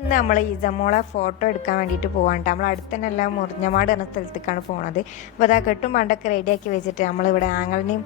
ഇന്ന് നമ്മൾ ഇസമോളെ ഫോട്ടോ എടുക്കാൻ വേണ്ടിയിട്ട് പോകാണ്ട് നമ്മൾ അടുത്ത് തന്നെ എല്ലാം മുറിഞ്ഞമാട് എന്ന സ്ഥലത്തേക്കാണ് പോണത്. അപ്പോൾ അതാ കെട്ടും പണ്ടൊക്കെ റെഡിയാക്കി വെച്ചിട്ട് നമ്മളിവിടെ ആങ്ങളിനെയും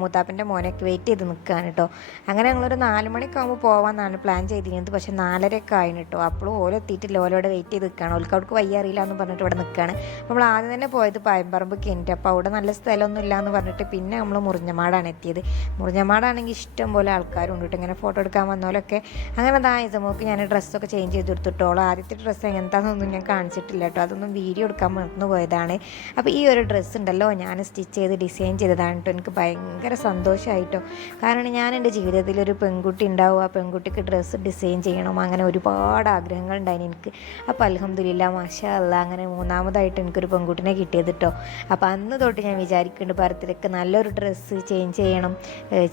മൂത്താപ്പന്റെ മോനെയൊക്കെ വെയിറ്റ് ചെയ്ത് നിൽക്കുകയാണ് കേട്ടോ അങ്ങനെ ഞങ്ങളൊരു നാല് മണിയൊക്കെ ആകുമ്പോൾ പോകാമെന്നാണ് പ്ലാൻ ചെയ്തിരുന്നത്. പക്ഷേ നാലരയൊക്കെ ആയിന് കേട്ടോ അപ്പോഴും ഓരോ എത്തിയിട്ടില്ല. ഓരോടെ വെയിറ്റ് ചെയ്ത് നിൽക്കുകയാണ് ഓൾക്ക് വയ്യ അറിയില്ല എന്ന് പറഞ്ഞിട്ട് ഇവിടെ നിൽക്കുകയാണ് നമ്മൾ ആദ്യം തന്നെ പോയത് പായമ്പറമ്പ് കിണറ്റ്. അപ്പോൾ അവിടെ നല്ല സ്ഥലമൊന്നും ഇല്ല എന്ന് പറഞ്ഞിട്ട് പിന്നെ നമ്മൾ മുറിഞ്ഞമാടാണ് എത്തിയത്. മുറിഞ്ഞമാടാണെങ്കിൽ ഇഷ്ടം പോലെ ആൾക്കാരുണ്ട് കേട്ടോ ഇങ്ങനെ ഫോട്ടോ എടുക്കാൻ വന്നോലൊക്കെ. അങ്ങനെ അതാ ഇസമോക്ക് ഞാൻ ഡ്രസ്സൊക്കെ ചേഞ്ച് ചെയ്ത്. കൊടുത്തിട്ടോളൂ ആദ്യത്തെ ഡ്രസ്സ് എങ്ങനത്താണെന്നൊന്നും ഞാൻ കാണിച്ചിട്ടില്ല കേട്ടോ. അതൊന്നും വീഡിയോ എടുക്കാൻ മറന്നു പോയതാണ്. അപ്പോൾ ഈ ഒരു ഡ്രസ്സ് ഉണ്ടല്ലോ ഞാൻ സ്റ്റിച്ച് ചെയ്ത് ഡിസൈൻ ചെയ്തതാണ് കേട്ടോ. എനിക്ക് ഭയങ്കര സന്തോഷമായിട്ടോ കാരണം ഞാൻ എന്റെ ജീവിതത്തിൽ ഒരു പെൺകുട്ടി ഉണ്ടാവും. ആ പെൺകുട്ടിക്ക് ഡ്രസ്സ് ഡിസൈൻ ചെയ്യണം. അങ്ങനെ ഒരുപാട് ആഗ്രഹങ്ങൾ ഉണ്ടായിരുന്നു എനിക്ക്. അപ്പോൾ അലഹമ്മദില്ല മാഷാ അങ്ങനെ മൂന്നാമതായിട്ട് എനിക്കൊരു പെൺകുട്ടിനെ കിട്ടിയത് കേട്ടോ. അപ്പോൾ അന്ന് തൊട്ട് ഞാൻ വിചാരിക്കുന്നുണ്ട് ബർത്ത്ഡേക്ക് നല്ലൊരു ഡ്രസ്സ് ചേഞ്ച് ചെയ്യണം.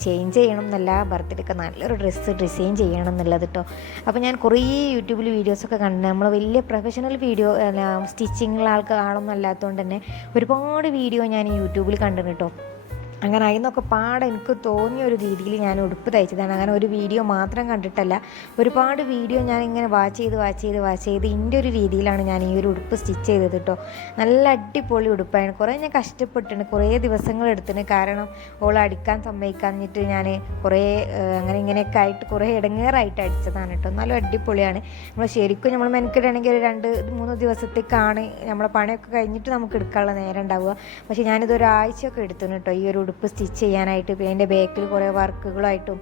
ചേഞ്ച് ചെയ്യണം എന്നല്ല ബർത്ത്ഡേക്ക് നല്ലൊരു ഡ്രസ്സ് ഡിസൈൻ ചെയ്യണം എന്നുള്ളത് കേട്ടോ. അപ്പോൾ ഞാൻ കുറേ യൂട്യൂബിൽ വീഡിയോസൊക്കെ കണ്ടു നമ്മൾ വലിയ പ്രൊഫഷണൽ വീഡിയോ സ്റ്റിച്ചിങ്ങുള്ള ആൾക്കാളൊന്നും അല്ലാത്തതുകൊണ്ട് തന്നെ ഒരുപാട് വീഡിയോ ഞാൻ യൂട്യൂബിൽ കണ്ടിട്ടുണ്ട് കേട്ടോ അങ്ങനെ അതിന്നൊക്കെ പാടെ എനിക്ക് തോന്നിയ ഒരു രീതിയിൽ ഞാൻ ഉടുപ്പ് തയ്ച്ചതാണ്. അങ്ങനെ ഒരു വീഡിയോ മാത്രം കണ്ടിട്ടല്ല ഒരുപാട് വീഡിയോ ഞാൻ ഇങ്ങനെ വാച്ച് ചെയ്ത് വാച്ച് ചെയ്ത് വാച്ച് ചെയ്ത് ഇതിന്റെ ഒരു രീതിയിലാണ് ഞാൻ ഈ ഒരു ഉടുപ്പ് സ്റ്റിച്ച് ചെയ്തത് കേട്ടോ നല്ല അടിപൊളി ഉടുപ്പാണ്. കുറേ ഞാൻ കഷ്ടപ്പെട്ടിട്ടുണ്ട്. കുറേ ദിവസങ്ങൾ എടുത്തിന്. കാരണം ഓൾ അടിക്കാൻ സമ്മതിക്കാഞ്ഞിട്ട് ഞാൻ കുറേ അങ്ങനെ ഇങ്ങനെയൊക്കെ ആയിട്ട് കുറേ ഇടങ്ങേറായിട്ട് അടിച്ചതാണ് കേട്ടോ നല്ല അടിപൊളിയാണ്. നമ്മൾ ശരിക്കും നമ്മൾ മെനക്കിടണമെങ്കിൽ ഒരു രണ്ട് മൂന്ന് ദിവസത്തേക്കാണ് നമ്മളെ പണിയൊക്കെ കഴിഞ്ഞിട്ട് നമുക്ക് എടുക്കാനുള്ള നേരം ഉണ്ടാവുക. പക്ഷേ ഞാനിത് ഒരാഴ്ചയൊക്കെ എടുത്തു കേട്ടോ ഈ ഒരു ഉടുപ്പ് സ്റ്റിച്ച് ചെയ്യാനായിട്ട് എന്റെ ബാക്കിൽ കുറേ വർക്കുകളായിട്ടും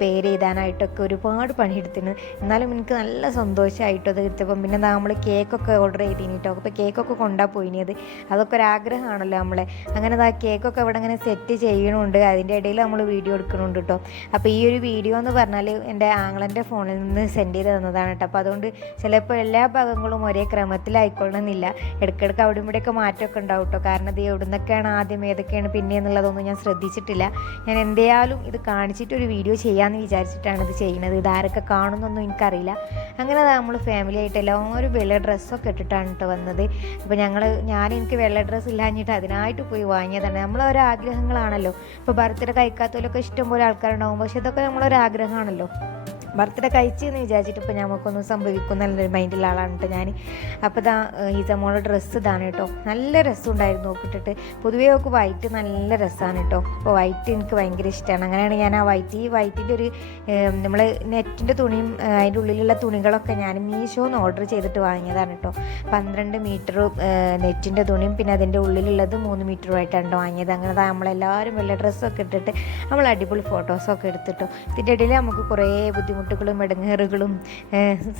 പേര് എഴുതാനായിട്ടൊക്കെ ഒരുപാട് പണിയെടുത്തിന് എന്നാലും എനിക്ക് നല്ല സന്തോഷമായിട്ടും അത് കിട്ടിയപ്പം പിന്നെ നമ്മൾ കേക്കൊക്കെ ഓർഡർ ചെയ്തിന് കേട്ടോ അപ്പോൾ കേക്കൊക്കെ കൊണ്ടാ പോയിനിയത്. അതൊക്കെ ഒരു ആഗ്രഹമാണല്ലോ നമ്മളെ. അങ്ങനെ ആ കേക്കൊക്കെ അവിടെ അങ്ങനെ സെറ്റ് ചെയ്യണമുണ്ട് അതിന്റെ ഇടയിൽ നമ്മൾ വീഡിയോ എടുക്കണുണ്ട് കേട്ടോ അപ്പോൾ ഈ ഒരു വീഡിയോ എന്ന് പറഞ്ഞാൽ എന്റെ ആങ്ങളന്റെ ഫോണിൽ നിന്ന് സെൻഡ് ചെയ്ത് തന്നതാണ് കേട്ടോ അപ്പോൾ അതുകൊണ്ട് ചിലപ്പോൾ എല്ലാ ഭാഗങ്ങളും ഒരേ ക്രമത്തിലായിക്കൊള്ളണമെന്നില്ല. ഇടയ്ക്കിടയ്ക്ക് അവിടെ ഇവിടെയൊക്കെ മാറ്റമൊക്കെ ഉണ്ടാവും കേട്ടോ കാരണം ഇത് എവിടുന്നൊക്കെയാണ് ആദ്യം ഏതൊക്കെയാണ് പിന്നെ എന്നുള്ളതൊന്നും ഞാൻ ശ്രദ്ധിച്ചിട്ടില്ല. ഞാൻ എന്തായാലും ഇത് കാണിച്ചിട്ട് ഒരു വീഡിയോ ചെയ്യാമെന്ന് വിചാരിച്ചിട്ടാണ് ഇത് ചെയ്യുന്നത്. ഇത് ആരൊക്കെ കാണുന്നൊന്നും എനിക്കറിയില്ല. അങ്ങനെ നമ്മൾ ഫാമിലി ആയിട്ട് എല്ലാവരും വെള്ള ഡ്രസ്സൊക്കെ ഇട്ടിട്ടാണ് കേട്ടോ വന്നത്. അപ്പോൾ ഞങ്ങൾ ഞാൻ എനിക്ക് വെള്ള ഡ്രസ്സ് ഇല്ലാഞ്ഞിട്ട് അതിനായിട്ട് പോയി വാങ്ങിയതാണ്. നമ്മളൊരു ആഗ്രഹങ്ങളാണല്ലോ. ഇപ്പോൾ ബർത്ത്ഡേ കഴിക്കാത്തതിലൊക്കെ ഇഷ്ടംപോലെ ആൾക്കാരുണ്ടാവും. പക്ഷെ ഇതൊക്കെ നമ്മളൊരു ആഗ്രഹമാണല്ലോ കഴിച്ചു എന്ന് വിചാരിച്ചിട്ട് ഇപ്പോൾ നമുക്കൊന്നും സംഭവിക്കും നല്ലൊരു മൈൻഡുള്ള ആളാണ് കേട്ടോ ഞാൻ അപ്പോൾ ഇതാ ഈസമോളുടെ ഡ്രസ്സ് ഇതാണ് കേട്ടോ നല്ല രസമുണ്ടായിരുന്നു നോക്കിട്ടിട്ട്. പൊതുവേ ഒക്കെ വൈറ്റ് നല്ല രസമാണ് കേട്ടോ അപ്പോൾ വൈറ്റ് എനിക്ക് ഭയങ്കര ഇഷ്ടമാണ് അങ്ങനെയാണ് ഞാൻ ആ വൈറ്റ് ഈ വൈറ്റിന്റെ ഒരു നമ്മൾ നെറ്റിന്റെ തുണിയും അതിന്റെ ഉള്ളിലുള്ള തുണികളൊക്കെ ഞാൻ മീഷോന്ന് ഓർഡർ ചെയ്തിട്ട് വാങ്ങിയതാണ് കേട്ടോ പന്ത്രണ്ട് മീറ്റർ നെറ്റിന്റെ തുണിയും പിന്നെ അതിന്റെ ഉള്ളിലുള്ളത് മൂന്ന് മീറ്ററുമായിട്ടാണ് വാങ്ങിയത്. അങ്ങനെ നമ്മളെല്ലാവരും വലിയ ഡ്രസ്സൊക്കെ ഇട്ടിട്ട് നമ്മൾ അടിപൊളി ഫോട്ടോസൊക്കെ എടുത്തിട്ടോ. ഇതിന്റെ ഇടയിൽ നമുക്ക് കുറേ ബുദ്ധിമുട്ടുകളും ഇടങ്ങേറുകളും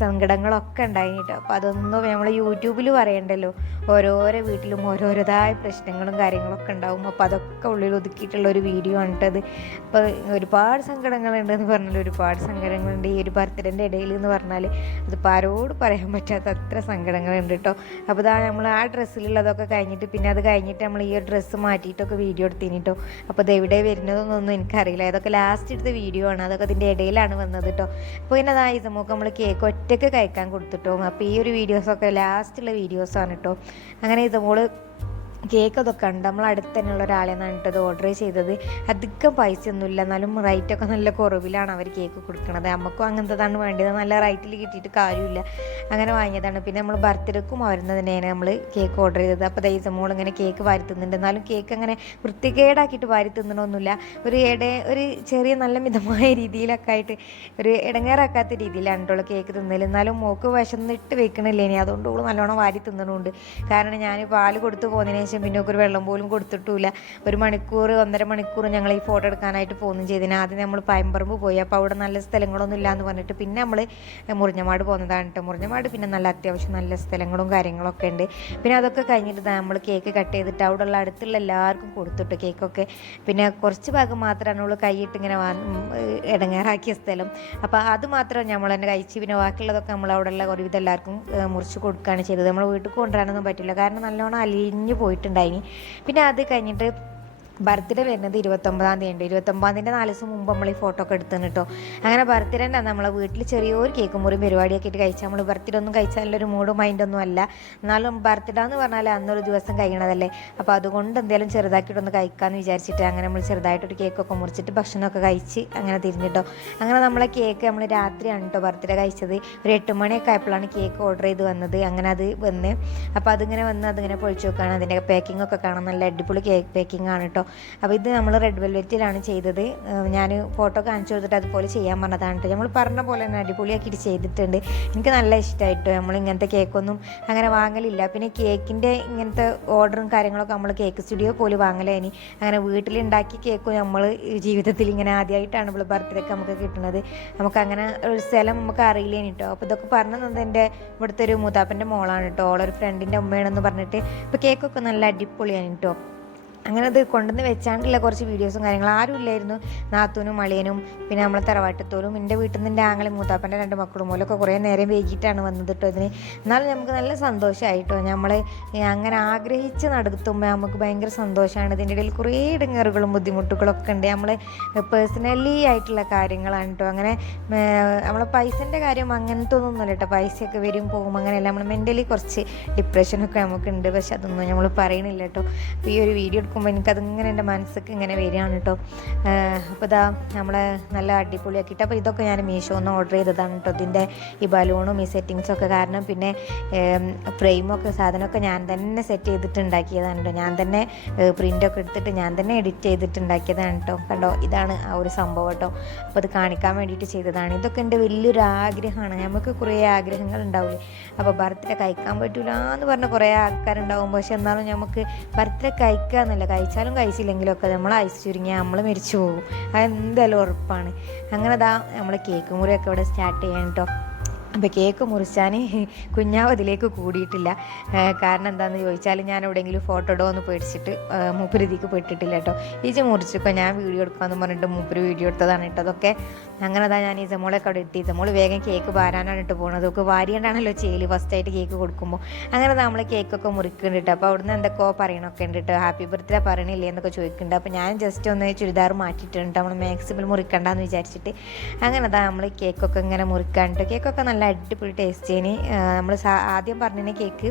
സങ്കടങ്ങളൊക്കെ ഉണ്ടായി കേട്ടോ അപ്പോൾ അതൊന്നും നമ്മൾ യൂട്യൂബിൽ പറയണ്ടല്ലോ. ഓരോരോ വീട്ടിലും ഓരോരോതായ പ്രശ്നങ്ങളും കാര്യങ്ങളൊക്കെ ഉണ്ടാവും. അപ്പോൾ അതൊക്കെ ഉള്ളിൽ ഒതുക്കിയിട്ടുള്ള ഒരു വീഡിയോ ആണ് കേട്ടത് അപ്പോൾ ഒരുപാട് സങ്കടങ്ങളുണ്ട് എന്ന് പറഞ്ഞാൽ ഒരുപാട് സങ്കടങ്ങളുണ്ട് ഈ ഒരു ബർത്ത്ഡേന്റെ ഇടയിൽ എന്ന് പറഞ്ഞാൽ അതിപ്പോൾ ആരോട് പറയാൻ പറ്റാത്ത അത്ര സങ്കടങ്ങളുണ്ട് കേട്ടോ അപ്പോൾ ഇതാ നമ്മൾ ആ ഡ്രസ്സിലുള്ളതൊക്കെ കഴിഞ്ഞിട്ട് പിന്നെ അത് കഴിഞ്ഞിട്ട് നമ്മൾ ഈ ഒരു ഡ്രസ്സ് മാറ്റിയിട്ടൊക്കെ വീഡിയോ എടുത്തിന് കേട്ടോ അപ്പോൾ ഇത് എവിടെ വരുന്നതെന്നൊന്നും എനിക്കറിയില്ല. ഇതൊക്കെ ലാസ്റ്റ് എടുത്ത വീഡിയോ ആണ്. അതൊക്കെ അതിന്റെ ഇടയിലാണ് വന്നത് കേട്ടോ അപ്പോൾ പിന്നെ അതാ ഈ നമുക്ക് നമ്മൾ കേക്ക് ഒറ്റയ്ക്ക് കഴിക്കാൻ കൊടുത്തിട്ടോ. അപ്പോൾ ഈ ഒരു വീഡിയോസൊക്കെ ലാസ്റ്റുള്ള വീഡിയോസാണ് കേട്ടോ അങ്ങനെ ഇത് മോൾ കേക്ക് അതൊക്കെ ഉണ്ട് നമ്മൾ അടുത്ത് തന്നെയുള്ള ഒരാളെ കേട്ടത് ഓർഡർ ചെയ്തത്. അധികം പൈസ ഒന്നുമില്ല എന്നാലും റേറ്റൊക്കെ നല്ല കുറവിലാണ് അവർ കേക്ക് കൊടുക്കുന്നത് നമുക്കും അങ്ങനത്തതാണ് വേണ്ടത്. നല്ല റേറ്റിൽ കിട്ടിയിട്ട് കാര്യമില്ല. അങ്ങനെ വാങ്ങിയതാണ്. പിന്നെ നമ്മൾ ബർത്ത്ഡേക്കും വരുന്നത് നമ്മൾ കേക്ക് ഓർഡർ ചെയ്തത്. അപ്പോൾ ദൈവം മോൾ ഇങ്ങനെ കേക്ക് വാരി തിന്നുന്നുണ്ട്. എന്നാലും കേക്ക് അങ്ങനെ വൃത്തികേടാക്കിയിട്ട് വാരി ഒരു ഇട ഒരു ചെറിയ നല്ല മിതമായ രീതിയിലൊക്കെ ആയിട്ട് ഒരു ഇടങ്ങേറാക്കാത്ത രീതിയിലാണ് കേട്ടോ കേക്ക് തിന്നൽ എന്നാലും മോക്ക് വിശന്നിട്ട് വെക്കണില്ലേ ഇനി. അതുകൊണ്ട് ഓൾ നല്ലോണം വാരി തിന്നണുണ്ട്. കാരണം ഞാൻ പാൽ കൊടുത്തു പോകുന്നതിന് ശേഷം പിന്നെ ഒക്കെ ഒരു വെള്ളം പോലും കൊടുത്തിട്ടില്ല. ഒരു മണിക്കൂർ ഒന്നര മണിക്കൂർ ഞങ്ങൾ ഈ ഫോട്ടോ എടുക്കാനായിട്ട് പോകുന്നു ചെയ്തിന്. ആദ്യം നമ്മൾ പയമ്പറമ്പ് പോയി. അപ്പോൾ അവിടെ നല്ല സ്ഥലങ്ങളൊന്നും ഇല്ല എന്ന് പറഞ്ഞിട്ട് പിന്നെ നമ്മൾ മുറിഞ്ഞമാട് പോകുന്നതാണ് കേട്ടോ. മുറിഞ്ഞമാട് പിന്നെ നല്ല അത്യാവശ്യം നല്ല സ്ഥലങ്ങളും കാര്യങ്ങളൊക്കെ ഉണ്ട്. പിന്നെ അതൊക്കെ കഴിഞ്ഞിട്ട് നമ്മൾ കേക്ക് കട്ട് ചെയ്തിട്ട് അവിടെയുള്ള അടുത്തുള്ള എല്ലാവർക്കും കൊടുത്തിട്ട് കേക്കൊക്കെ. പിന്നെ കുറച്ച് ഭാഗം മാത്രമാണ് നമ്മൾ കൈയിട്ട് ഇങ്ങനെ ഇടങ്ങേറാക്കിയ സ്ഥലം. അപ്പോൾ അത് മാത്രം നമ്മൾ തന്നെ കഴിച്ച് പിന്നെ ബാക്കിയുള്ളതൊക്കെ നമ്മൾ അവിടെയുള്ള ഒരുവിധം എല്ലാവർക്കും മുറിച്ച് കൊടുക്കുകയാണ് ചെയ്തത്. നമ്മൾ വീട്ടിൽ കൊണ്ടുവരാനൊന്നും പറ്റില്ല. കാരണം നല്ലോണം അലിഞ്ഞു പോയിട്ടുണ്ടായിനി. പിന്നെ അത് കഴിഞ്ഞിട്ട് ബർത്ത്ഡേ വരുന്നത് ഇരുപത്തൊമ്പതാം തീയതി ഉണ്ട് ഇരുപത്തൊമ്പതാം തീയതി നാല് ദിവസം മുമ്പ് നമ്മൾ ഈ ഫോട്ടോ ഒക്കെ എടുത്തു കേട്ടോ. അങ്ങനെ ബർത്ത്ഡേ ഉണ്ട് നമ്മളെ വീട്ടിൽ ചെറിയൊരു കേക്ക് മുറി പരിപാടിയൊക്കെ ഇട്ട് കഴിച്ചാൽ നമ്മൾ ബർത്ത്ഡേ ഒന്നും കഴിച്ചാലൊരു മൂഡ് മൈൻഡൊന്നും അല്ല. എന്നാലും ബർത്ത്ഡേ എന്ന് പറഞ്ഞാൽ അന്നൊരു ദിവസം കഴിയണതല്ലേ. അപ്പോൾ അതുകൊണ്ട് എന്തെങ്കിലും ചെറുതാക്കിയിട്ടൊന്ന് കഴിക്കാമെന്ന് വിചാരിച്ചിട്ട് അങ്ങനെ നമ്മൾ ചെറുതായിട്ടൊരു കേക്കൊക്കെ മുറിച്ചിട്ട് ഭക്ഷണമൊക്കെ കഴിച്ച് അങ്ങനെ തിരിഞ്ഞിട്ടോ അങ്ങനെ നമ്മളെ കേക്ക് നമ്മൾ രാത്രിയാണ് കേട്ടോ ബർത്ത്ഡേ കഴിച്ചത്. ഒരു എട്ട് മണിയൊക്കെ ആയപ്പോഴാണ് കേക്ക് ഓർഡർ ചെയ്ത് വന്നത്. അങ്ങനെ അത് വന്ന്. അപ്പോൾ അതിങ്ങനെ വന്ന് അതിങ്ങനെ പൊഴിച്ചു നോക്കുകയാണ് അതിന്റെ പാക്കിംഗ് ഒക്കെ കാണാൻ നല്ല അടിപൊളി കേക്ക് പാക്കിംഗ് ആണ് കേട്ടോ. അപ്പോൾ ഇത് നമ്മൾ റെഡ് വെൽവെറ്റിലാണ് ചെയ്തത്. ഞാൻ ഫോട്ടോ കാണിച്ചു കൊടുത്തിട്ട് അതുപോലെ ചെയ്യാൻ പറഞ്ഞതാണ് കേട്ടോ നമ്മൾ പറഞ്ഞ പോലെ തന്നെ അടിപൊളിയാക്കിയിട്ട് ചെയ്തിട്ടുണ്ട്. എനിക്ക് നല്ല ഇഷ്ടമായിട്ടോ നമ്മൾ ഇങ്ങനത്തെ കേക്കൊന്നും അങ്ങനെ വാങ്ങലില്ല. പിന്നെ കേക്കിന്റെ ഇങ്ങനത്തെ ഓർഡറും കാര്യങ്ങളൊക്കെ നമ്മൾ കേക്ക് സ്റ്റുഡിയോ പോലും വാങ്ങലേനി അങ്ങനെ വീട്ടിലുണ്ടാക്കി കേക്ക് നമ്മൾ ജീവിതത്തിൽ ഇങ്ങനെ ആദ്യമായിട്ടാണ് നമ്മൾ ബർത്ത്ഡേക്ക് നമുക്ക് കിട്ടുന്നത് നമുക്ക് അങ്ങനെ ഒരു സ്ഥലം നമുക്ക് അറിയില്ലേ കേട്ടോ അപ്പോൾ ഇതൊക്കെ പറഞ്ഞു തന്നത് എന്റെ ഇവിടുത്തെ ഒരു മൂത്താപ്പന്റെ മോളാണ് കേട്ടോ ഓളൊരു ഫ്രണ്ടിന്റെ ഉമ്മയാണെന്ന് പറഞ്ഞിട്ട്. ഇപ്പോൾ കേക്കൊക്കെ നല്ല അടിപൊളിയാണ് കേട്ടോ അങ്ങനെ അത് കൊണ്ടുവന്ന് വെച്ചാണ്ടുള്ള കുറച്ച് വീഡിയോസും കാര്യങ്ങളും. ആരും ഇല്ലായിരുന്നു. നാത്തൂനും മളിയനും പിന്നെ നമ്മളെ തറവാട്ടത്തോലും എന്റെ വീട്ടിൽ നിന്ന് എന്റെ ആങ്ങളെ മൂത്താപ്പന്റെ രണ്ട് മക്കളും മൂലമൊക്കെ കുറേ നേരം വൈകിട്ടാണ് വന്നത് കേട്ടോ ഇതിന്. എന്നാലും നമുക്ക് നല്ല സന്തോഷമായിട്ടോ നമ്മൾ അങ്ങനെ ആഗ്രഹിച്ച് നടത്തുമ്പോൾ നമുക്ക് ഭയങ്കര സന്തോഷമാണ് ഇതിന്റെ ഇടയിൽ കുറേ ഇടങ്ങറുകളും ബുദ്ധിമുട്ടുകളൊക്കെ ഉണ്ട്. നമ്മൾ പേഴ്സണലി ആയിട്ടുള്ള കാര്യങ്ങളാണ് കേട്ടോ അങ്ങനെ നമ്മളെ പൈസന്റെ കാര്യം അങ്ങനത്തെ ഒന്നുമില്ല കേട്ടോ പൈസയൊക്കെ വരും പോകും അങ്ങനെയല്ല. നമ്മൾ മെന്റലി കുറച്ച് ഡിപ്രഷനൊക്കെ നമുക്കുണ്ട്. പക്ഷെ അതൊന്നും നമ്മൾ പറയണില്ല കേട്ടോ ഈ ഒരു വീഡിയോ എടുക്കുമ്പോൾ എനിക്കതിങ്ങനെ എന്റെ മനസ്സിലേക്ക് ഇങ്ങനെ വരികയാണ് കേട്ടോ. അപ്പോൾ ഇതാ നമ്മളെ നല്ല അടിപൊളിയാക്കിയിട്ട് അപ്പോൾ ഇതൊക്കെ ഞാൻ മീഷോന്ന് ഓർഡർ ചെയ്തതാണ് കേട്ടോ. ഇതിന്റെ ഈ ബലൂണും ഈ സെറ്റിങ്സും ഒക്കെ കാരണം പിന്നെ ഫ്രെയിമൊക്കെ സാധനമൊക്കെ ഞാൻ തന്നെ സെറ്റ് ചെയ്തിട്ട് ഉണ്ടാക്കിയതാണ് കേട്ടോ. ഞാൻ തന്നെ പ്രിന്റൊക്കെ എടുത്തിട്ട് ഞാൻ തന്നെ എഡിറ്റ് ചെയ്തിട്ട് ഉണ്ടാക്കിയതാണ് കേട്ടോ. കണ്ടോ? ഇതാണ് ആ ഒരു സംഭവം കേട്ടോ. അപ്പോൾ അത് കാണിക്കാൻ വേണ്ടിയിട്ട് ചെയ്തതാണ്. ഇതൊക്കെ എന്റെ വലിയൊരു ആഗ്രഹമാണ്. നമുക്ക് കുറേ ആഗ്രഹങ്ങൾ ഉണ്ടാവില്ലേ അപ്പോൾ ബർത്ത്ഡേ കഴിക്കാൻ പറ്റൂല എന്ന് പറഞ്ഞ കുറേ ആൾക്കാരുണ്ടാവും. പക്ഷെ എന്നാലും നമുക്ക് ബർത്ത്ഡേ കഴിക്കുക എന്നല്ല കഴിച്ചാലും കഴിച്ചില്ലെങ്കിലും ഒക്കെ നമ്മൾ ഐസ് ചുരുങ്ങിയാൽ നമ്മൾ മരിച്ചു പോകും. അതെന്തായാലും ഉറപ്പാണ്. അങ്ങനെ അതാ നമ്മൾ കേക്ക് മുറിയൊക്കെ ഇവിടെ സ്റ്റാർട്ട് ചെയ്യാൻ കേട്ടോ അപ്പോൾ കേക്ക് മുറിച്ചാൻ കുഞ്ഞാവ് അതിലേക്ക് കൂടിയിട്ടില്ല. കാരണം എന്താണെന്ന് ചോദിച്ചാൽ ഞാൻ എവിടെയെങ്കിലും ഫോട്ടോ ഇടോ എന്ന് പേടിച്ചിട്ട് മൂപ്പരിതിക്ക് പെട്ടിട്ടില്ല കേട്ടോ. ഈജ് മുറിച്ചപ്പോൾ ഞാൻ വീഡിയോ എടുക്കാമെന്ന് പറഞ്ഞിട്ട് മൂപ്പര് വീഡിയോ എടുത്തതാണ് കേട്ടോ അതൊക്കെ. അങ്ങനെ ഞാൻ ഈ ജമോളൊക്കെ അവിടെ ഇട്ടി ജമോൾ വേഗം കേക്ക് വാരാനാണ് ഇട്ട് പോകുന്നത് ഒക്കെ വാരിയാണ്ടാണല്ലോ ഫസ്റ്റ് ഫസ്റ്റായിട്ട് കേക്ക് കൊടുക്കുമ്പോൾ അങ്ങനെ നമ്മൾ കേക്കൊക്കെ മുറിക്കുന്നുണ്ട് അപ്പോൾ അവിടുന്ന് എന്തൊക്കെയോ പറയണൊക്കെ ഉണ്ട് ഹാപ്പി ബർത്ത്ഡേ പറയണില്ലേ എന്നൊക്കെ ചോദിക്കുന്നുണ്ട് അപ്പോൾ ഞാൻ ജസ്റ്റ് ഒന്ന് ചുരിദാർ മാറ്റിയിട്ടുണ്ട് നമ്മൾ മാക്സിമം മുറിക്കണ്ടെന്ന് വിചാരിച്ചിട്ട്. അങ്ങനെ നമ്മൾ കേക്കൊക്കെ ഇങ്ങനെ മുറിക്കാണ്ട് കേക്കൊക്കെ നല്ല അടിപൊളി ടേസ്റ്റ് ആണ്. നമ്മൾ ആദ്യം പറഞ്ഞതിന് കേക്ക്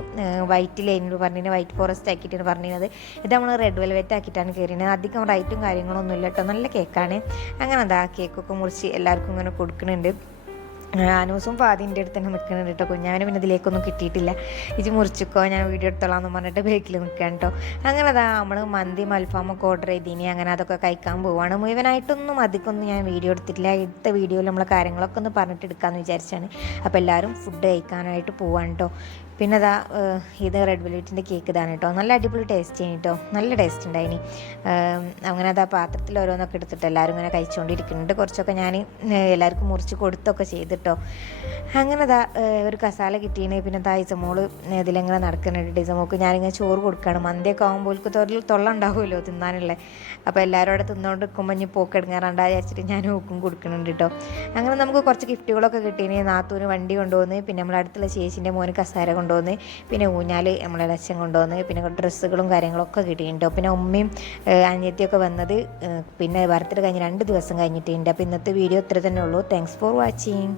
വൈറ്റ് ലൈനിൽ പറഞ്ഞതിന് വൈറ്റ് ഫോറസ്റ്റ് ആക്കിയിട്ടാണ് പറഞ്ഞിരുന്നത്. ഇത് നമ്മൾ റെഡ് വെൽവെറ്റ് ആക്കിയിട്ടാണ് കയറിയത് അധികം റൈറ്റും കാര്യങ്ങളൊന്നും ഇല്ല കേട്ടോ. നല്ല കേക്കാണ് അങ്ങനെ അതാ കേക്കൊക്കെ മുറിച്ച് എല്ലാവർക്കും ഇങ്ങനെ കൊടുക്കുന്നുണ്ട്. ആനൂസും ഫാദിന്റെ അടുത്ത് തന്നെ നിൽക്കുന്നുണ്ട് കേട്ടോ. കുഞ്ഞാവിന് പിന്നെ ഇതിലേക്കൊന്നും കിട്ടിയിട്ടില്ല. ഇത് മുറിച്ചിക്കോ ഞാൻ വീഡിയോ എടുത്തോളാം എന്ന് പറഞ്ഞിട്ട് ബേക്കിൽ നിൽക്കാൻ കേട്ടോ. അങ്ങനെ അതാ നമ്മൾ മന്തി മൽഫാമൊക്കെ ഓർഡർ ചെയ്തിനി. അങ്ങനെ അതൊക്കെ കഴിക്കാൻ പോവാണ്. മുഴുവനായിട്ടൊന്നും അധികമൊന്നും ഞാൻ വീഡിയോ എടുത്തിട്ടില്ല. അടുത്ത വീഡിയോയിൽ നമ്മൾ കാര്യങ്ങളൊക്കെ ഒന്ന് പറഞ്ഞിട്ട് എടുക്കാമെന്ന് വിചാരിച്ചാണ്. അപ്പോൾ എല്ലാവരും ഫുഡ് കഴിക്കാനായിട്ട് പോവാണ് കേട്ടോ. പിന്നെ അതാ ഇത് റെഡ് വെൽവെറ്റിന്റെ കേക്ക് ഇതാണ് കേട്ടോ നല്ല അടിപൊളി ടേസ്റ്റ് ചെയ്യും കേട്ടോ നല്ല ടേസ്റ്റ് ഉണ്ടായിനി അങ്ങനെ അതാ പാത്രത്തിൽ ഓരോന്നൊക്കെ എടുത്തിട്ട് എല്ലാവരും ഇങ്ങനെ കഴിച്ചുകൊണ്ടിരിക്കുന്നുണ്ട് കുറച്ചൊക്കെ ഞാൻ എല്ലാവർക്കും മുറിച്ച് കൊടുത്തൊക്കെ ചെയ്തിട്ടോ. അങ്ങനെ അതാ ഒരു കസാല കിട്ടീന്. പിന്നെ അതാ ഇസമോൾ ഇതിലെങ്ങനെ നടക്കുന്നുണ്ട്. ഇസമോക്ക് ഞാനിങ്ങനെ ചോറ് കൊടുക്കുകയാണ് മന്തിയൊക്കെ ആകുമ്പോൾ തൊഴിൽ തൊള്ള ഉണ്ടാവുമല്ലോ തിന്നാനുള്ള. അപ്പോൾ എല്ലാവരും അവിടെ തിന്നുകൊണ്ട് നിൽക്കുമ്പോൾ ഇനി പോക്കെടുങ്ങാറുണ്ടാ വിചാരിച്ചിട്ട് ഞാൻ ഊക്കും കൊടുക്കുന്നുണ്ട് കേട്ടോ അങ്ങനെ നമുക്ക് കുറച്ച് ഗിഫ്റ്റുകളൊക്കെ കിട്ടീന്. നാത്തൂന് വണ്ടി കൊണ്ടുവന്ന് പിന്നെ നമ്മളടുത്തുള്ള ചേച്ചീന്റെ മോന് കസാര കൊണ്ടുവന്ന് പിന്നെ ഊഞ്ഞാൽ നമ്മളെ ലക്ഷ്യം കൊണ്ടുവന്ന് പിന്നെ ഡ്രസ്സുകളും കാര്യങ്ങളൊക്കെ കിട്ടിയിട്ടുണ്ട്. പിന്നെ ഉമ്മയും അനിയത്തിയൊക്കെ വന്നത് പിന്നെ ബർത്ത്ഡേ കഴിഞ്ഞ് രണ്ട് ദിവസം കഴിഞ്ഞിട്ടുണ്ട്. അപ്പോൾ ഇന്നത്തെ വീഡിയോ ഇത്ര തന്നെ ഉള്ളൂ. Thanks for watching